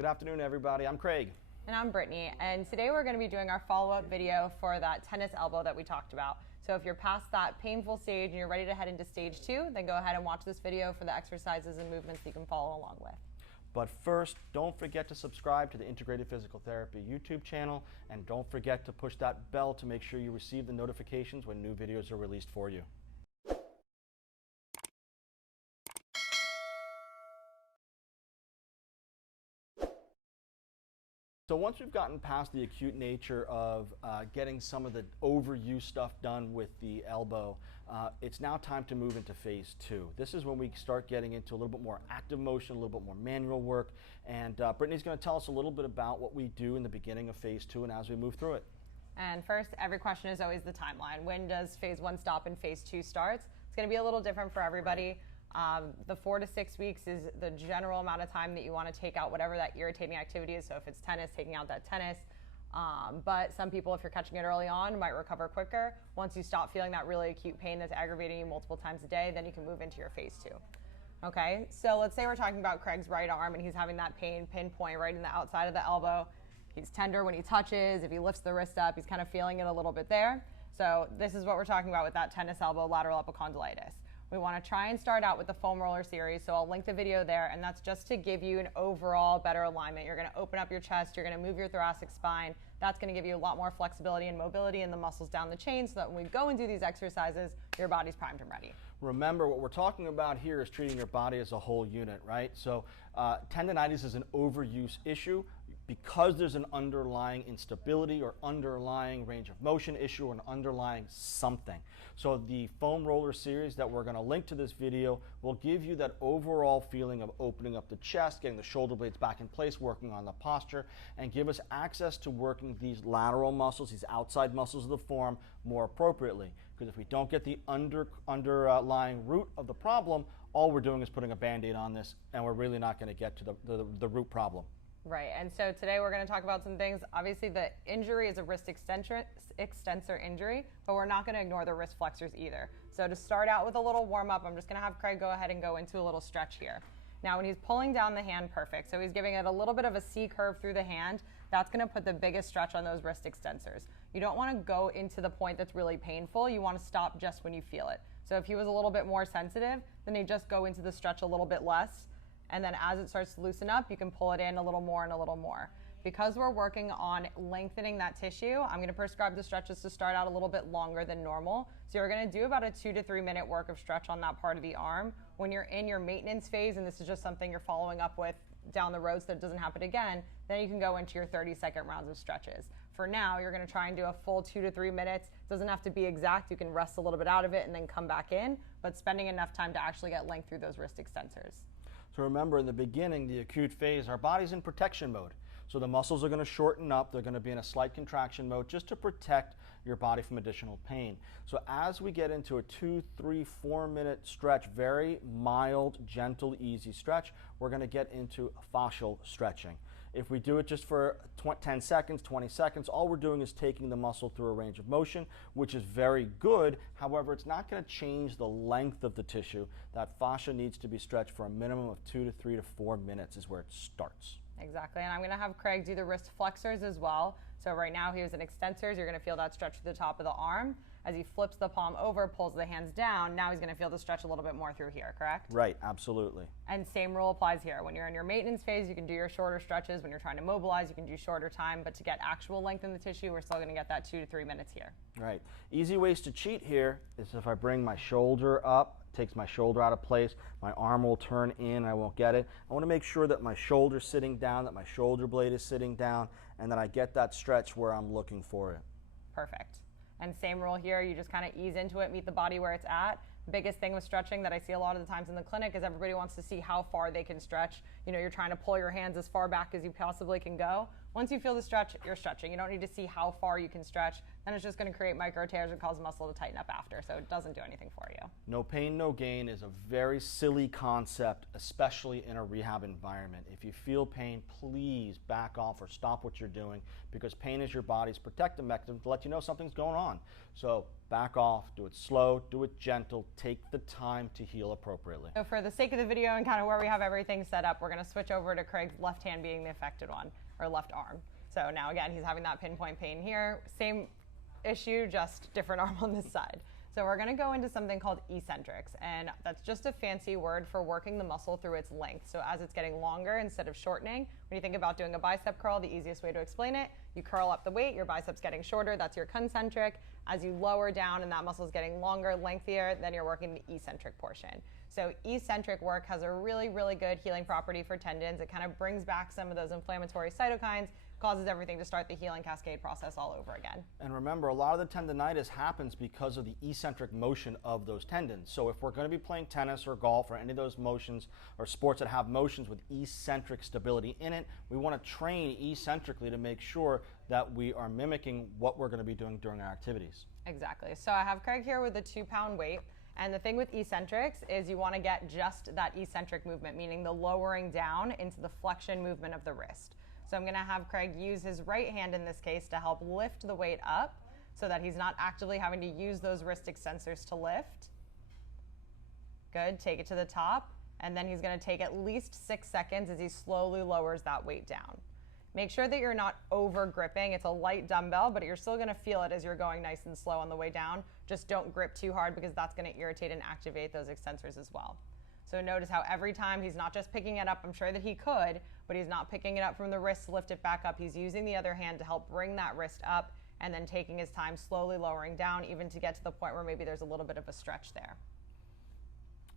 Good afternoon, everybody. I'm Craig. And I'm Brittany, and today we're going to be doing our follow-up video for that tennis elbow that we talked about. So if you're past that painful stage and you're ready to head into stage 2, then go ahead and watch this video for the exercises and movements you can follow along with. But first, don't forget to subscribe to the Integrated Physical Therapy YouTube channel, and don't forget to push that bell to make sure you receive the notifications when new videos are released for you. So once we've gotten past the acute nature of getting some of the overuse stuff done with the elbow, it's now time to move into phase 2. This is when we start getting into a little bit more active motion, a little bit more manual work, and Brittany's going to tell us a little bit about what we do in the beginning of phase 2 and as we move through it. And first, every question is always the timeline. When does phase 1 stop and phase 2 starts? It's going to be a little different for everybody. The 4 to 6 weeks is the general amount of time that you want to take out whatever that irritating activity is. So if it's tennis, taking out that tennis. But some people, if you're catching it early on, might recover quicker. Once you stop feeling that really acute pain that's aggravating you multiple times a day, then you can move into your phase 2. Okay, so let's say we're talking about Craig's right arm and he's having that pain pinpoint right in the outside of the elbow. He's tender when he touches. If he lifts the wrist up, he's kind of feeling it a little bit there. So this is what we're talking about with that tennis elbow lateral epicondylitis. We want to try and start out with the foam roller series, so I'll link the video there, and that's just to give you an overall better alignment. You're going to open up your chest, you're going to move your thoracic spine. That's going to give you a lot more flexibility and mobility in the muscles down the chain so that when we go and do these exercises, your body's primed and ready. Remember, what we're talking about here is treating your body as a whole unit, right? So tendinitis is an overuse issue. Because there's an underlying instability or underlying range of motion issue or an underlying something. So the foam roller series that we're going to link to this video will give you that overall feeling of opening up the chest, getting the shoulder blades back in place, working on the posture, and give us access to working these lateral muscles, these outside muscles of the form more appropriately. Because if we don't get the underlying root of the problem, all we're doing is putting a Band-Aid on this, and we're really not going to get to the root problem. Right, and so today we're going to talk about some things. Obviously the injury is a wrist extensor injury, but we're not going to ignore the wrist flexors either. So to start out with a little warm up, I'm just going to have Craig go ahead and go into a little stretch here. Now when he's pulling down the hand, perfect. So he's giving it a little bit of a C curve through the hand. That's going to put the biggest stretch on those wrist extensors. You don't want to go into the point that's really painful. You want to stop just when you feel it. So if he was a little bit more sensitive, then he'd just go into the stretch a little bit less. And then as it starts to loosen up, you can pull it in a little more and a little more. Because we're working on lengthening that tissue, I'm going to prescribe the stretches to start out a little bit longer than normal. So you're going to do about a 2 to 3 minute work of stretch on that part of the arm. When you're in your maintenance phase, and this is just something you're following up with down the road so that it doesn't happen again, then you can go into your 30-second rounds of stretches. For now, you're going to try and do a full 2 to 3 minutes. It doesn't have to be exact. You can rest a little bit out of it and then come back in, but spending enough time to actually get length through those wrist extensors. So remember, in the beginning, the acute phase, our body's in protection mode. So the muscles are going to shorten up. They're going to be in a slight contraction mode just to protect your body from additional pain. So as we get into a 2, 3, 4 minute stretch, very mild, gentle, easy stretch, we're going to get into fascial stretching. If we do it just for 10 seconds, 20 seconds, all we're doing is taking the muscle through a range of motion, which is very good. However, it's not going to change the length of the tissue. That fascia needs to be stretched for a minimum of 2 to 3 to 4 minutes is where it starts. Exactly, and I'm going to have Craig do the wrist flexors as well. So right now he was in extensors. You're going to feel that stretch to the top of the arm. As he flips the palm over, pulls the hands down, now he's going to feel the stretch a little bit more through here, correct? Right, absolutely. And same rule applies here. When you're in your maintenance phase, you can do your shorter stretches. When you're trying to mobilize, you can do shorter time. But to get actual length in the tissue, we're still going to get that 2 to 3 minutes here. Right. Easy ways to cheat here is if I bring my shoulder up, takes my shoulder out of place, my arm will turn in, I won't get it. I want to make sure that my shoulder's sitting down, that my shoulder blade is sitting down, and that I get that stretch where I'm looking for it. Perfect. And same rule here, you just kind of ease into it, meet the body where it's at. Biggest thing with stretching that I see a lot of the times in the clinic is everybody wants to see how far they can stretch. You know, you're trying to pull your hands as far back as you possibly can go. Once you feel the stretch, you're stretching. You don't need to see how far you can stretch. and it's just going to create micro tears and cause muscle to tighten up after, so it doesn't do anything for you. No pain, no gain is a very silly concept, especially in a rehab environment. If you feel pain, please back off or stop what you're doing, because pain is your body's protective mechanism to let you know something's going on. So back off, do it slow, do it gentle, take the time to heal appropriately. So for the sake of the video and kind of where we have everything set up, we're going to switch over to Craig's left hand being the affected one, or left arm. So now again, he's having that pinpoint pain here. Same issue, just different arm on this side. So we're going to go into something called eccentrics, and that's just a fancy word for working the muscle through its length. So as it's getting longer instead of shortening, when you think about doing a bicep curl, the easiest way to explain it, you curl up the weight, your biceps getting shorter, that's your concentric. As you lower down and that muscle is getting longer, lengthier, then you're working the eccentric portion. So eccentric work has a really, really good healing property for tendons. It kind of brings back some of those inflammatory cytokines, causes everything to start the healing cascade process all over again. And remember, a lot of the tendonitis happens because of the eccentric motion of those tendons. So if we're going to be playing tennis or golf or any of those motions or sports that have motions with eccentric stability in it, we want to train eccentrically to make sure that we are mimicking what we're going to be doing during our activities. Exactly. So I have Craig here with a 2-pound weight. And the thing with eccentrics is you want to get just that eccentric movement, meaning the lowering down into the flexion movement of the wrist. So I'm going to have Craig use his right hand in this case to help lift the weight up so that he's not actively having to use those wrist extensors to lift. Good, take it to the top, and then he's going to take at least 6 seconds as he slowly lowers that weight down. Make sure that you're not over gripping. It's a light dumbbell, but you're still going to feel it as you're going nice and slow on the way down. Just don't grip too hard, because that's going to irritate and activate those extensors as well. So notice how every time he's not just picking it up, I'm sure that he could, but he's not picking it up from the wrist to lift it back up. He's using the other hand to help bring that wrist up and then taking his time slowly lowering down, even to get to the point where maybe there's a little bit of a stretch there.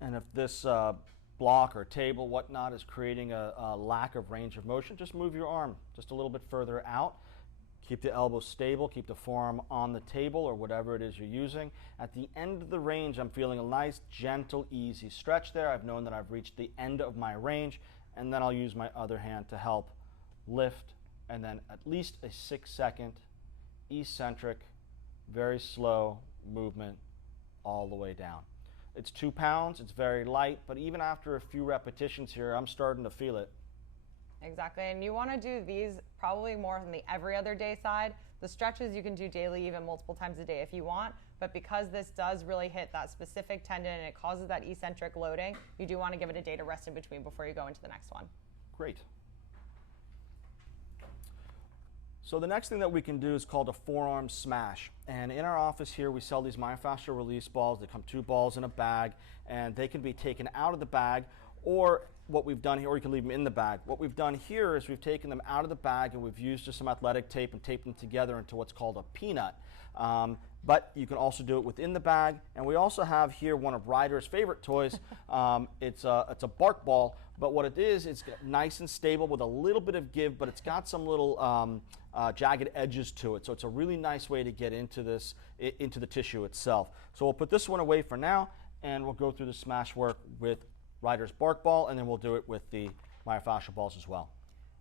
And if this block or table, whatnot, is creating a lack of range of motion, just move your arm just a little bit further out. Keep the elbow stable, keep the forearm on the table or whatever it is you're using. At the end of the range, I'm feeling a nice, gentle, easy stretch there. I've known that I've reached the end of my range, and then I'll use my other hand to help lift, and then at least a 6-second eccentric, very slow movement all the way down. It's 2 pounds, it's very light, but even after a few repetitions here, I'm starting to feel it. Exactly, and you want to do these probably more on the every other day side. The stretches you can do daily, even multiple times a day if you want, but because this does really hit that specific tendon and it causes that eccentric loading, you do want to give it a day to rest in between before you go into the next one. Great. So the next thing that we can do is called a forearm smash. And in our office here, we sell these myofascial release balls. They come 2 balls in a bag, and they can be taken out of the bag, or what we've done here, or you can leave them in the bag. What we've done here is we've taken them out of the bag and we've used just some athletic tape and taped them together into what's called a peanut. But you can also do it within the bag. And we also have here one of Ryder's favorite toys. It's a bark ball, but what it is, it's nice and stable with a little bit of give, but it's got some little jagged edges to it. So it's a really nice way to get into this, into the tissue itself. So we'll put this one away for now, and we'll go through the smash work with Ryder's bark ball, and then we'll do it with the myofascial balls as well.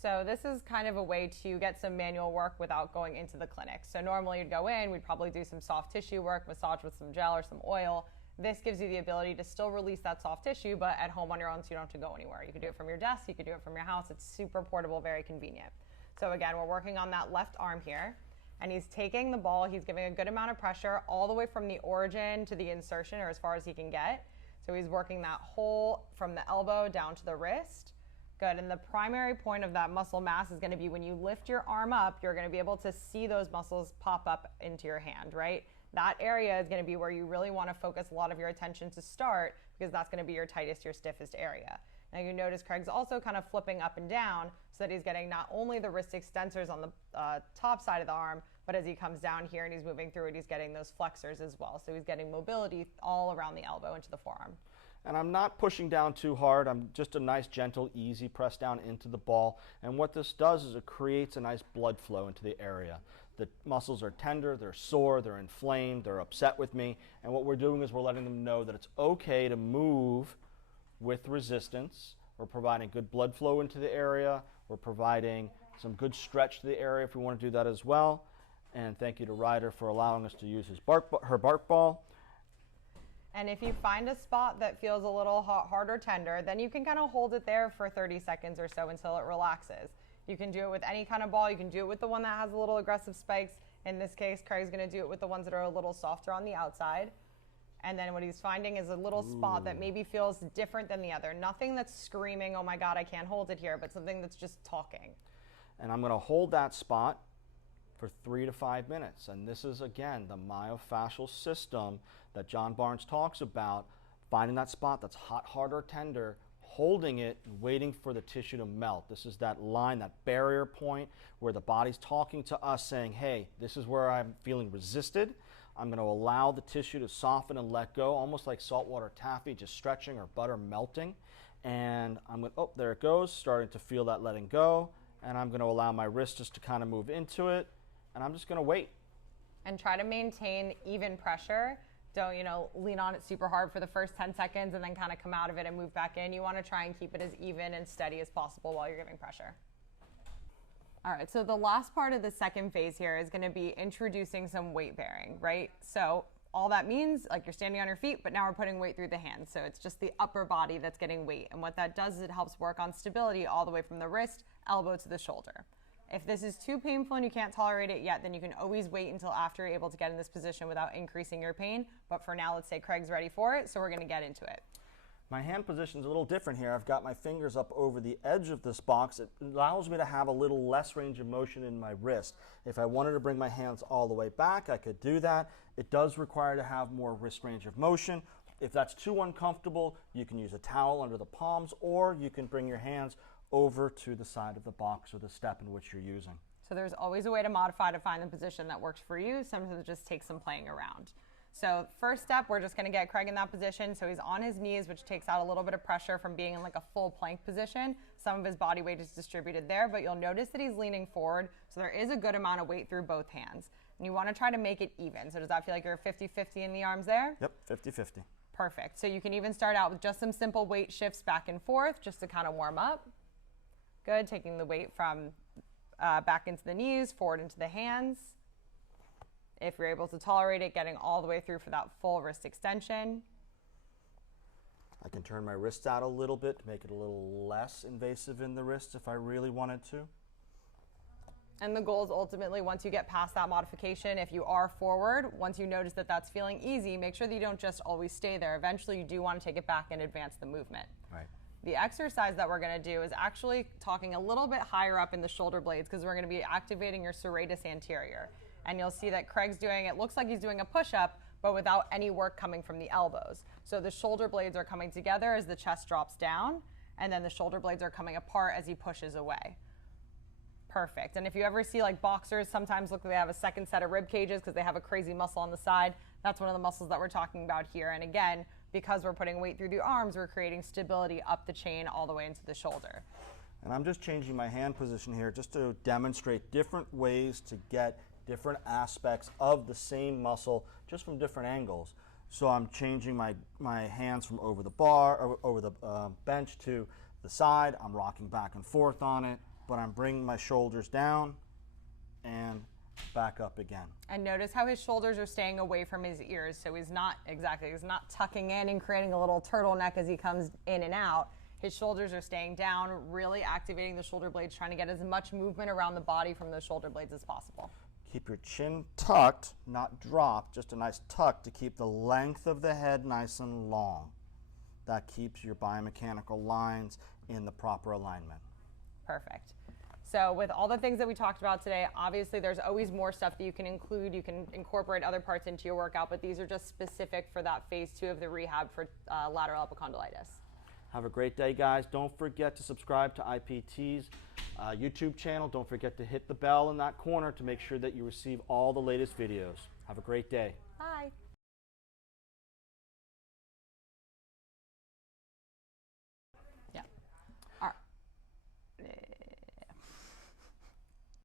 So this is kind of a way to get some manual work without going into the clinic. So normally you'd go in, we'd probably do some soft tissue work, massage with some gel or some oil. This gives you the ability to still release that soft tissue, but at home on your own, so you don't have to go anywhere. You can do it from your desk, you can do it from your house. It's super portable, very convenient. So again, we're working on that left arm here, and he's taking the ball, he's giving a good amount of pressure all the way from the origin to the insertion, or as far as he can get. So he's working that whole from the elbow down to the wrist. Good, and the primary point of that muscle mass is gonna be when you lift your arm up, you're gonna be able to see those muscles pop up into your hand, right? That area is gonna be where you really wanna focus a lot of your attention to start, because that's gonna be your tightest, your stiffest area. Now you notice Craig's also kind of flipping up and down so that he's getting not only the wrist extensors on the top side of the arm, but as he comes down here and he's moving through it, he's getting those flexors as well. So he's getting mobility all around the elbow into the forearm. And I'm not pushing down too hard. I'm just a nice, gentle, easy press down into the ball. And what this does is it creates a nice blood flow into the area. The muscles are tender, they're sore, they're inflamed, they're upset with me. And what we're doing is we're letting them know that it's okay to move with resistance. We're providing good blood flow into the area. We're providing some good stretch to the area if we want to do that as well. And thank you to Ryder for allowing us to use her bark ball. And if you find a spot that feels a little hard or tender, then you can kind of hold it there for 30 seconds or so until it relaxes. You can do it with any kind of ball. You can do it with the one that has a little aggressive spikes. In this case, Craig's going to do it with the ones that are a little softer on the outside. And then what he's finding is a little spot that maybe feels different than the other. Nothing that's screaming, oh my God, I can't hold it here, but something that's just talking. And I'm going to hold that spot for 3 to 5 minutes. And this is, again, the myofascial system that John Barnes talks about, finding that spot that's hot, hard, or tender, holding it and waiting for the tissue to melt. This is that line, that barrier point where the body's talking to us saying, hey, this is where I'm feeling resisted. I'm going to allow the tissue to soften and let go, almost like saltwater taffy, just stretching, or butter melting. And I'm going to, oh, there it goes, starting to feel that letting go. And I'm going to allow my wrist just to kind of move into it. And I'm just going to wait. And try to maintain even pressure. Don't, lean on it super hard for the first 10 seconds and then kind of come out of it and move back in. You want to try and keep it as even and steady as possible while you're giving pressure. All right, so the last part of the second phase here is going to be introducing some weight bearing, right? So all that means, like, you're standing on your feet, but now we're putting weight through the hands. So it's just the upper body that's getting weight. And what that does is it helps work on stability all the way from the wrist, elbow to the shoulder. If this is too painful and you can't tolerate it yet, then you can always wait until after you're able to get in this position without increasing your pain. But for now, let's say Craig's ready for it, so we're going to get into it. My hand position is a little different here. I've got my fingers up over the edge of this box. It allows me to have a little less range of motion in my wrist. If I wanted to bring my hands all the way back, I could do that. It does require to have more wrist range of motion. If that's too uncomfortable, you can use a towel under the palms, or you can bring your hands over to the side of the box or the step in which you're using. So there's always a way to modify to find the position that works for you. Sometimes it just takes some playing around. So first step, we're just going to get Craig in that position. So he's on his knees, which takes out a little bit of pressure from being in like a full plank position. Some of his body weight is distributed there, but you'll notice that he's leaning forward. So there is a good amount of weight through both hands. And you want to try to make it even. So does that feel like you're 50-50 in the arms there? Yep, 50-50. Perfect. So you can even start out with just some simple weight shifts back and forth just to kind of warm up. Good, taking the weight from back into the knees, forward into the hands. If you're able to tolerate it, getting all the way through for that full wrist extension. I can turn my wrists out a little bit to make it a little less invasive in the wrist if I really wanted to. And the goal is ultimately, once you get past that modification, if you are forward, once you notice that that's feeling easy, make sure that you don't just always stay there. Eventually, you do want to take it back and advance the movement. Right. The exercise that we're going to do is actually talking a little bit higher up in the shoulder blades, because we're going to be activating your serratus anterior. And you'll see that Craig's doing, it looks like he's doing a push-up, but without any work coming from the elbows. So the shoulder blades are coming together as the chest drops down, and then the shoulder blades are coming apart as he pushes away. Perfect. And if you ever see like boxers, sometimes look like they have a second set of rib cages because they have a crazy muscle on the side. That's one of the muscles that we're talking about here. And again, because we're putting weight through the arms, we're creating stability up the chain all the way into the shoulder. And I'm just changing my hand position here just to demonstrate different ways to get different aspects of the same muscle just from different angles. So I'm changing my hands from over the bar, or over the bench to the side. I'm rocking back and forth on it, but I'm bringing my shoulders down and back up again. And notice how his shoulders are staying away from his ears. So he's not tucking in and creating a little turtleneck as he comes in and out. His shoulders are staying down, really activating the shoulder blades, trying to get as much movement around the body from those shoulder blades as possible. Keep your chin tucked, not dropped, just a nice tuck to keep the length of the head nice and long. That keeps your biomechanical lines in the proper alignment. Perfect. So with all the things that we talked about today, obviously there's always more stuff that you can include. You can incorporate other parts into your workout, but these are just specific for that phase 2 of the rehab for lateral epicondylitis. Have a great day, guys. Don't forget to subscribe to IPT's YouTube channel. Don't forget to hit the bell in that corner to make sure that you receive all the latest videos. Have a great day. Bye.